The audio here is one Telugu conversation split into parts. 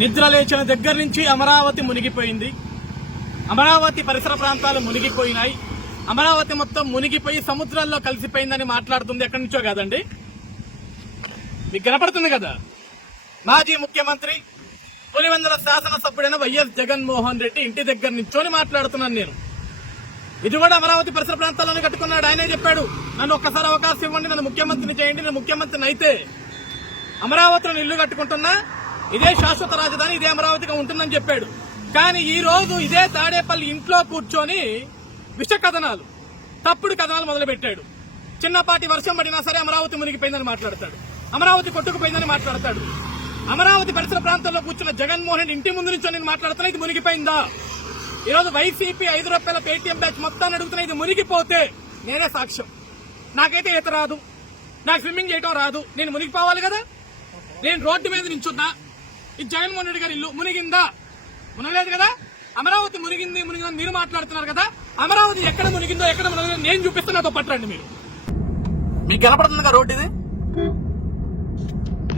నిద్ర లేచిన దగ్గర నుంచి అమరావతి మునిగిపోయింది. అమరావతి పరిసర ప్రాంతాలు మునిగిపోయినాయి. అమరావతి మొత్తం మునిగిపోయి సముద్రాల్లో కలిసిపోయిందని మాట్లాడుతుంది. ఎక్కడి నుంచో కాదండి, మీకు కనపడుతుంది కదా. మాజీ ముఖ్యమంత్రి పులివెందుల శాసనసభ్యుడైన వైఎస్ జగన్మోహన్ రెడ్డి ఇంటి దగ్గర నుంచోని మాట్లాడుతున్నాను నేను. ఇది కూడా అమరావతి పరిసర ప్రాంతాల్లోనే కట్టుకున్నాడు. ఆయనే చెప్పాడు, నన్ను ఒక్కసారి అవకాశం ఇవ్వండి, నన్ను ముఖ్యమంత్రిని చేయండి, నేను ముఖ్యమంత్రిని అయితే అమరావతిలో ఇల్లు కట్టుకుంటున్నా, ఇదే శాశ్వత రాజధాని, ఇదే అమరావతిగా ఉంటుందని చెప్పాడు. కానీ ఈ రోజు ఇదే తాడేపల్లి ఇంట్లో కూర్చొని విష కథనాలు, తప్పుడు కథనాలు మొదలుపెట్టాడు. చిన్నపాటి వర్షం పడినా సరే అమరావతి మునిగిపోయిందని మాట్లాడతాడు, అమరావతి కొట్టుకుపోయిందని మాట్లాడతాడు. అమరావతి పరిసర ప్రాంతాల్లో కూర్చున్న జగన్మోహన్ రెడ్డి ఇంటి ముందు నుంచి నేను మాట్లాడుతున్నా, ఇది మునిగిపోయిందా? ఈరోజు వైసీపీ 5 రూపాయల పేటీఎం బ్యాచ్ మొత్తాన్ని అడుగుతున్నా, ఇది మునిగిపోతే నేనే సాక్ష్యం. నాకైతే ఈత రాదు, నాకు స్విమ్మింగ్ చేయటం రాదు, నేను మునిగిపోవాలి కదా. నేను రోడ్డు మీద నించున్నా, ఇది జగన్మోహన్ రెడ్డి గారి ఇల్లు, మునిగిందా? మునగలేదు కదా. అమరావతి మునిగింది మునిగిందని మీరు మాట్లాడుతున్నారు కదా. అమరావతి ఎక్కడ మునిగిందో ఎక్కడ మునిగిందో నేను చూపిస్తున్నా, నాతో పట్టండి మీరు. మీకు కనపడుతుంది కదా రోడ్డు ఇది.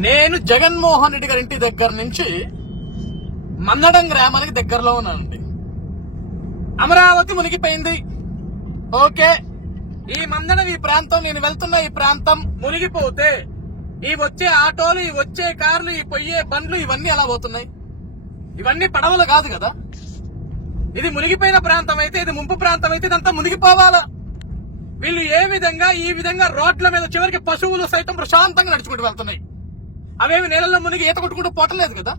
నేను జగన్మోహన్ రెడ్డి గారి ఇంటి దగ్గర నుంచి మన్నడం గ్రామానికి దగ్గరలో ఉన్నానండి. అమరావతి మునిగిపోయింది, ఓకే. ఈ మందడం, ఈ ప్రాంతం, నేను వెళ్తున్న ఈ ప్రాంతం మునిగిపోతే ఈ వచ్చే ఆటోలు, ఈ వచ్చే కార్లు, ఈ పొయ్యే బండ్లు ఇవన్నీ ఎలా పోతున్నాయి? ఇవన్నీ పడవలు కాదు కదా. ఇది మునిగిపోయిన ప్రాంతం అయితే, ఇది ముంపు ప్రాంతం అయితే ఇదంతా మునిగిపోవాలా? వీళ్ళు ఏ విధంగా ఈ విధంగా రోడ్ల మీద చివరికి పశువులు సైతం ప్రశాంతంగా నడుచుకుంటూ వెళ్తున్నాయి. అవేమి నీళ్ళలో మునిగి ఈత కొట్టుకుంటూ పోవట్లేదు కదా.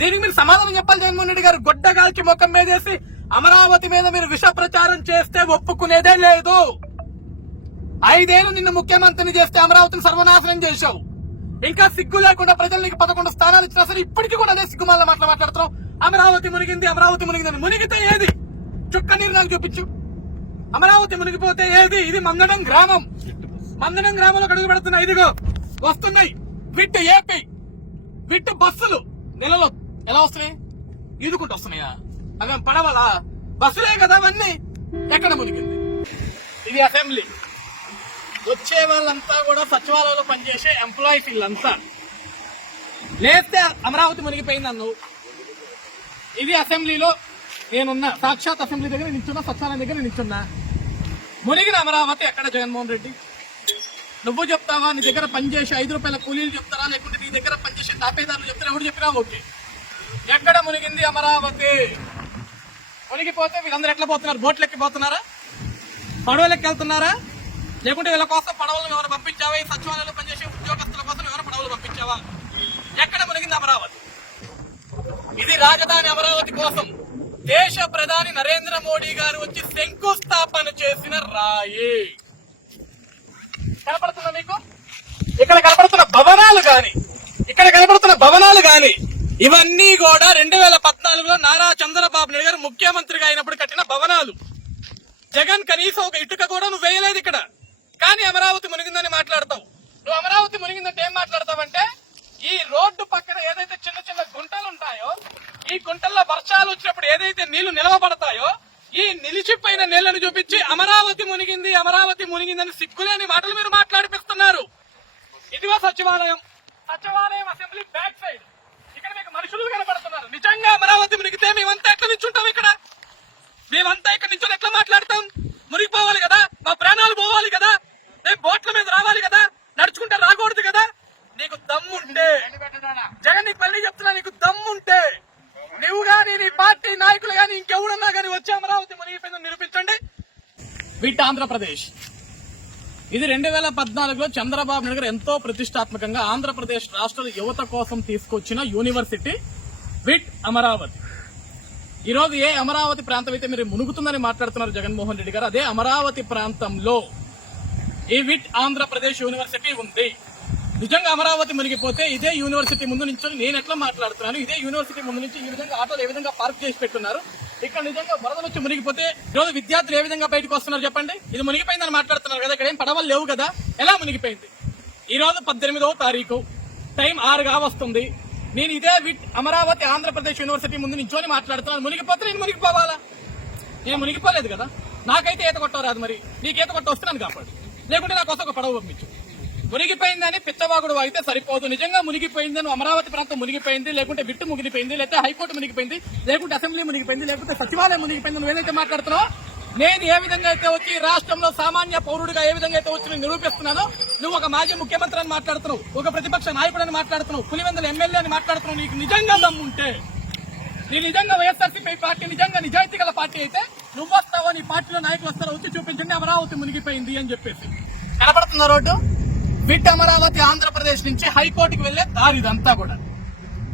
దీనికి మీరు సమాధానం చెప్పాలి జగన్మోహన్ రెడ్డి గారు. గొడ్డగాల్చి ముఖం మీదేసి అమరావతి మీద మీరు విష ప్రచారం చేస్తే ఒప్పుకునేదే లేదు. 5 ఏళ్లు నిన్ను ముఖ్యమంత్రిని చేస్తే అమరావతిని సర్వనాశనం చేశావు. ఇంకా సిగ్గు లేకుండా ప్రజలకు 11 స్థానాలు ఇచ్చినా సరే ఇప్పటికీ కూడా అదే సిగ్గుమాల మాట్లాడుతున్నావు. అమరావతి మునిగింది, అమరావతి మునిగిందని. మునిగితే ఏది? చుక్క నీరు నాకు చూపించు. అమరావతి మునిగిపోతే ఏది? ఇది మందడం గ్రామం. మందడం గ్రామంలో అడుగు పెడుతున్నా, ఇదిగో వస్తున్నాయి విట్ ఏపీ విట్ బస్సులు. నెలలో ఎలా వస్తున్నాయి? ఈదుకుంటూ వస్తున్నాయా? అవి పడవలా? బస్సులే కదా అవన్నీ. ఎక్కడ మునిగింది? ఇది అసెంబ్లీ. వచ్చే వాళ్ళంతా కూడా సచివాలయంలో పనిచేసే ఎంప్లాయీస్ వీళ్ళంతా. లేస్తే అమరావతి మునిగిపోయింది అన్నావు. ఇది అసెంబ్లీలో నేనున్నా, సాక్షాత్ అసెంబ్లీ దగ్గర నిల్చున్నా, సచివాలయం దగ్గర నిల్చున్నా. మునిగిన అమరావతి ఎక్కడ జగన్మోహన్ రెడ్డి? నువ్వు చెప్తావా? నీ దగ్గర పనిచేసే 5 రూపాయల కూలీలు చెప్తారా, లేకుంటే నీ దగ్గర పనిచేసే తాపేదారులు చెప్తారా? ఎవరు చెప్పినా ఓకే. ఎక్కడ మునిగింది అమరావతి? మునిగిపోతే వీళ్ళందరూ ఎట్లా పోతున్నారు? బోట్లు ఎక్కి పోతున్నారా? పడవలు ఎక్కి వెళ్తున్నారా? లేకుంటే వీళ్ళ కోసం పడవలు ఎవరు పంపించావా? ఈ సచివాలయంలో పనిచేసే ఉద్యోగస్తుల కోసం ఎవరు పడవలు పంపించావా? ఎక్కడ మునిగింది అమరావతి? ఇది రాజధాని అమరావతి కోసం దేశ ప్రధాని నరేంద్ర మోడీ గారు వచ్చి శంకుస్థాపన చేసిన రాయి. కనపడుతున్నా మీకు? ఇక్కడ కనపడుతున్న భవనాలు గాని ఇవన్నీ కూడా 2014లో నారా చంద్రబాబు నాయుడు గారు ముఖ్యమంత్రిగా అయినప్పుడు కట్టిన భవనాలు. జగన్ కనీసం ఒక ఇటుక కూడా నువ్వు వేయలేదు ఇక్కడ. కానీ అమరావతి మునిగిందని మాట్లాడతావు. నువ్వు అమరావతి మునిగిందంటే ఏం మాట్లాడతావంటే, ఈ రోడ్డు పక్కన ఏదైతే చిన్న చిన్న గుంటలు ఉంటాయో, ఈ గుంటల్లో వర్షాలు వచ్చినప్పుడు ఏదైతే నీళ్లు నిలవబడతాయో, ఈ నిలిచిపోయిన నీళ్లను చూపించి అమరావతి మునిగింది, అమరావతి మునిగిందని సిగ్గులేని మాటలు మీరు మాట్లాడిపిస్తున్నారు. ఇదిగో సచివాలయం అసెంబ్లీ బ్యాక్ సైడ్. ఇక్కడ మీకు మనుషులు కనపడుతున్నారు. నిజంగా అమరావతి మునిగితే మేమంతా ఎట్లా నిల్చుంటాం? మేమంతా ఇక్కడ నిల్చొని ఎట్లా మాట్లాడతాం? మునిగిపోవాలి కదా, మా ప్రాణాలు పోవాలి కదా, రేపు బోట్ల మీద రావాలి కదా, నడుచుకుంటే రాకూడదు కదా. నీకు దమ్ముంటే, జగన్ నీకు మళ్ళీ చెప్తున్నా, నీకు దమ్ముంటే నువ్వు గాని, నీ పార్టీ నాయకులు గాని, ఇంకెవరున్నా గాని వచ్చి అమరావతి మునిగిపోయిందని నిరూపించండి. విట్ ఆంధ్రప్రదేశ్. ఇది 2014లో చంద్రబాబు నాయుడు గారు ఎంతో ప్రతిష్టాత్మకంగా ఆంధ్రప్రదేశ్ రాష్ట్ర యువత కోసం తీసుకొచ్చిన యూనివర్సిటీ విట్ అమరావతి. ఈ రోజు ఏ అమరావతి ప్రాంతం అయితే మీరు మునుగుతుందని మాట్లాడుతున్నారు జగన్మోహన్ రెడ్డి గారు, అదే అమరావతి ప్రాంతంలో ఈ విట్ ఆంధ్రప్రదేశ్ యూనివర్సిటీ ఉంది. నిజంగా అమరావతి మునిగిపోతే ఇదే యూనివర్సిటీ ముందు నుంచి నేను ఎట్లా మాట్లాడుతున్నాను, ఇదే యూనివర్సిటీ ముందు నుంచి ఈ విధంగా ఆటోలు ఏ విధంగా పార్క్ చేసి పెట్టున్నారు. ఇక్కడ నిజంగా వరదలు వచ్చి మునిగిపోతే ఈరోజు విద్యార్థులు ఏ విధంగా బయటకు వస్తున్నారు చెప్పండి. ఇది మునిగిపోయిందని మాట్లాడుతున్నారు కదా, ఇక్కడ ఏం పడవలు లేవు కదా, ఎలా మునిగిపోయింది? ఈ రోజు 18వ తారీఖు, టైం 6 కావస్తుంది. నేను ఇదే విట్ అమరావతి ఆంధ్రప్రదేశ్ యూనివర్సిటీ ముందు నించోని మాట్లాడుతున్నాను. మునిగిపోతే నేను మునిగిపోవాలా? నేను మునిగిపోలేదు కదా. నాకైతే ఈత కొట్టరాదు, మరి నీకు ఈత కొట్ట వస్తున్నాను కాపాడు, లేకుంటే నా కోసం ఒక పడవ పంపించు. మునిగిపోయిందని పిచ్చవాగుడు అయితే సరిపోదు. నిజంగా మునిగిపోయిందని అమరావతి ప్రాంతం మునిగిపోయింది, లేకుంటే విట్టు మునిగిపోయింది, లేకపోతే హైకోర్టు మునిగిపోయింది, లేకుంటే అసెంబ్లీ మునిగిపోయింది, లేకుంటే సచివాలయం మునిగిపోయింది, నువ్వు ఏదైతే మాట్లాడుతున్నావు, నేను ఏ విధంగా అయితే వచ్చి రాష్ట్రంలో సామాన్య పౌరుడిగా ఏ విధంగా అయితే వచ్చి నిరూపిస్తున్నానో, నువ్వు ఒక మాజీ ముఖ్యమంత్రి అని మాట్లాడుతున్నావు, ఒక ప్రతిపక్ష నాయకుడు అని మాట్లాడుతున్నావు, పులివెందుల ఎమ్మెల్యే అని మాట్లాడుతున్నావు. నీకు నిజంగా దమ్ముంటే, నీ నిజంగా వైఎస్ఆర్సీపీ పార్టీ నిజంగా నిజాయితీ గల పార్టీ అయితే నువ్వు వస్తావో, నీ పార్టీలో నాయకులు వస్తారో వచ్చి చూపించండి అమరావతి మునిగిపోయింది అని చెప్పేసి. కనపడుతున్న రోడ్డు బిడ్ అమరావతి ఆంధ్రప్రదేశ్ నుంచి హైకోర్టుకి వెళ్లే దారి ఇదంతా కూడా.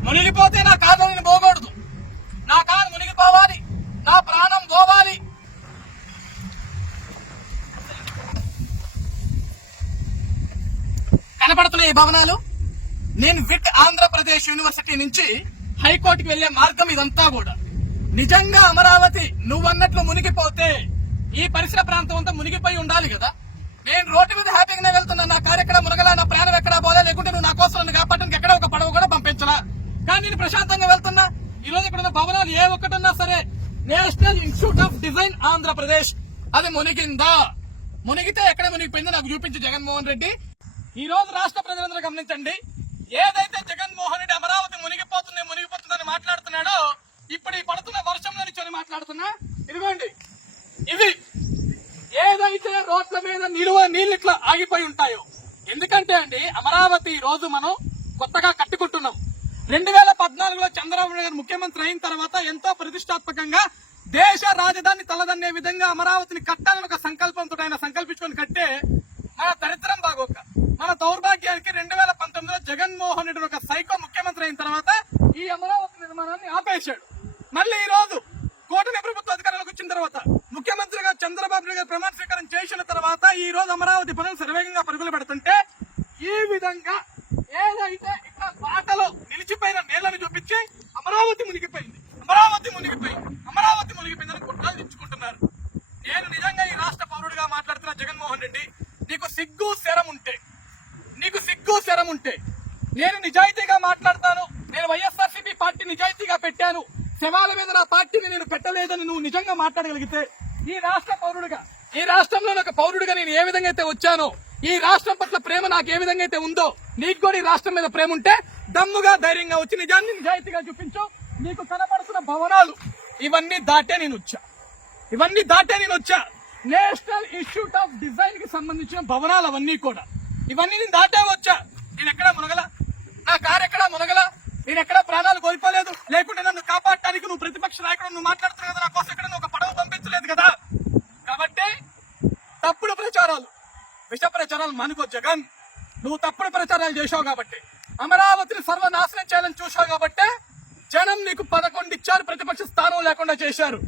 మునిగిపోతే నా కారు నేను పోకూడదు, నా కారు మునిగిపోవాలి, నా ప్రాణం పోవాలి. కనపడుతున్నాయి ఈ భవనాలు. నేను విట్ ఆంధ్రప్రదేశ్ యూనివర్సిటీ నుంచి హైకోర్టుకి వెళ్లే మార్గం ఇదంతా కూడా. నిజంగా అమరావతి నువ్వన్నట్లు మునిగిపోతే ఈ పరిసర ప్రాంతం అంతా మునిగిపోయి ఉండాలి కదా. నేను రోడ్డు మీద హ్యాపీగానే వెళ్తున్నా, నా కారు ఎక్కడ మునగలా, నా ప్రాణం ఎక్కడా పోలే, లేకుంటే నువ్వు నా కోసం నన్ను కాపాడడానికి ఎక్కడ ఒక పడవ కూడా పంపించలా. కానీ నేను ప్రశాంతంగా వెళ్తున్నా. ఈ రోజు ఇక్కడ ఉన్న భవనాలు ఏ ఒక్కటున్నా సరే national institute of design Andhra Pradesh అది మునిగిందా? మునిగితే ఎక్కడ మునిగిపోయిందో నాకు చూపించు జగన్మోహన్ రెడ్డి. ఈ రోజు రాష్ట్ర ప్రజలందరూ గమనించండి, ఏదైతే జగన్మోహన్ రెడ్డి అమరావతి మునిగిపోతుందని మాట్లాడుతున్నాడో, ఇప్పుడు ఈ పడుతున్న వర్షంలో నుంచి మాట్లాడుతున్నా. ఇదిగోండి, ఇది ఏదైతే రోడ్ల మీద నీళ్లు ఇట్లా ఆగిపోయి ఉంటాయో, ఎందుకంటే అండి అమరావతి ఈ రోజు మనం కొత్తగా కట్టుకుంటున్నాం. 2014లో చంద్రబాబు నాయుడు ముఖ్యమంత్రి అయిన తర్వాత ఎంతో ప్రతిష్టాత్మకంగా దేశ రాజధాని తలదన్నే విధంగా అమరావతిని కట్టాలని ఒక సంకల్పంతో ఆయన సంకల్పించుకొని కట్టే మన దరిద్రం బాగోక, మన దౌర్భాగ్యానికి 2019లో జగన్మోహన్ రెడ్డి ఒక సైకో ముఖ్యమంత్రి అయిన తర్వాత ఈ అమరావతి నిర్మాణాన్ని ఆపేశాడు. మళ్ళీ ఈ రోజు కూటమి ప్రభుత్వ అధికారంలోకి వచ్చిన తర్వాత ముఖ్యమంత్రిగా చంద్రబాబు నాయుడు గారు ప్రమాణ స్వీకారం చేసిన తర్వాత ఈ రోజు అమరావతి పనులు శరవేగంగా పరుగులు పెడుతుంటే, ఈ విధంగా ఏదైతే ఇక్కడ బాటలో నిలిచిపోయిన నీళ్లను చూపించి అమరావతి మునిగిపోయింది అని కుట్రలు తెచ్చుకుంటున్నారు. నేను నిజంగా ఈ రాష్ట్ర పౌరుడిగా మాట్లాడుతున్న జగన్మోహన్ రెడ్డి, నీకు సిగ్గు శరం ఉంటే నేను నిజాయితీగా మాట్లాడతాను. నేను వైఎస్ఆర్సీపీ పార్టీ నిజాయితీగా పెట్టాను, శవాల మీద నా పార్టీని నేను పెట్టలేదని నువ్వు నిజంగా మాట్లాడగలిగితే, ఈ రాష్ట్ర పౌరుడిగా, ఈ రాష్ట్రంలో ఒక పౌరుడిగా నేను ఏ విధంగా అయితే వచ్చానో, ఈ రాష్ట్రం పట్ల ప్రేమ నాకు ఏ విధంగా అయితే ఉందో, నీకు కూడా ఈ రాష్ట్రం మీద ప్రేమ ఉంటే దమ్ముగా ధైర్యంగా వచ్చి నిజాన్ని నిజాయితీగా చూపించు. నీకు కనబడుతున్న భవనాలు ఇవన్నీ దాటే నేను వచ్చా. నేషనల్ ఇన్స్టిట్యూట్ ఆఫ్ డిజైన్ కి సంబంధించిన భవనాలు అవన్నీ కూడా, ఇవన్నీ నేను దాటే వచ్చా. నేను ఎక్కడా మునగల, నా కారు ఎక్కడా మునగల, నేను ఎక్కడా ప్రాణాలు కోల్పోలేదు, లేకుంటే నన్ను కాపాడటానికి నువ్వు ప్రతిపక్ష నాయకుడు నువ్వు మాట్లాడుతున్నావు కదా, నా కోసం ఎక్కడ ఒక పడవ పంపించలేదు కదా. కాబట్టి తప్పుడు ప్రచారాలు, విష ప్రచారాలు మానుకో జగన్. నువ్వు తప్పుడు ప్రచారాలు చేశావు కాబట్టి, అమరావతిని సర్వనాశనం చేయాలని చూశావు కాబట్టి జనం నీకు 11 ఇచ్చారు, ప్రతిపక్ష స్థానం లేకుండా చేశారు.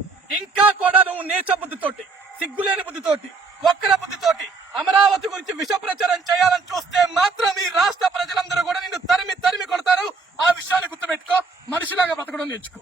ఇంకా కూడా నువ్వు నీచ బుద్ధితోటి, సిగ్గులేని బుద్ధితోటి, ఒక్కర బుద్ధితోటి అమరావతి గురించి విష ప్రచారం చేయాలని చూస్తే మాత్రం ఈ రాష్ట్ర ప్రజలందరూ కూడా నిన్ను తరిమి కొడతారు. ఆ విషయాన్ని గుర్తుపెట్టుకో, మనిషిలాగా బ్రతకడం నేర్చుకో.